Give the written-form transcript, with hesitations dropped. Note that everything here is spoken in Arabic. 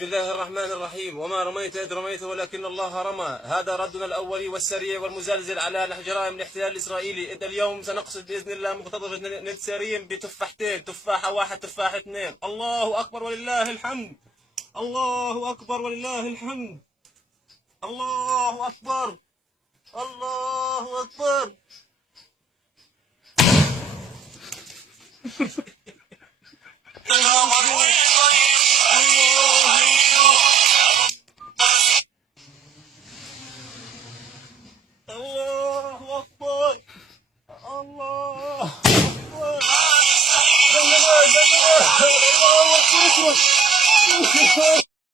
بسم الله الرحمن الرحيم. وما رميت إذ رميت ولكن الله رمى. هذا ردنا الأولي والسريع والمزلزل على جرائم الاحتلال الإسرائيلي. إذا اليوم سنقصد بإذن الله مقتطفة نتسارين بتفاحتين، تفاحة واحد تفاحة اثنين. الله أكبر ولله الحمد. الله أكبر ولله الحمد. الله أكبر. الله أكبر. الله أكبر. الله أكبر. الله أكبر.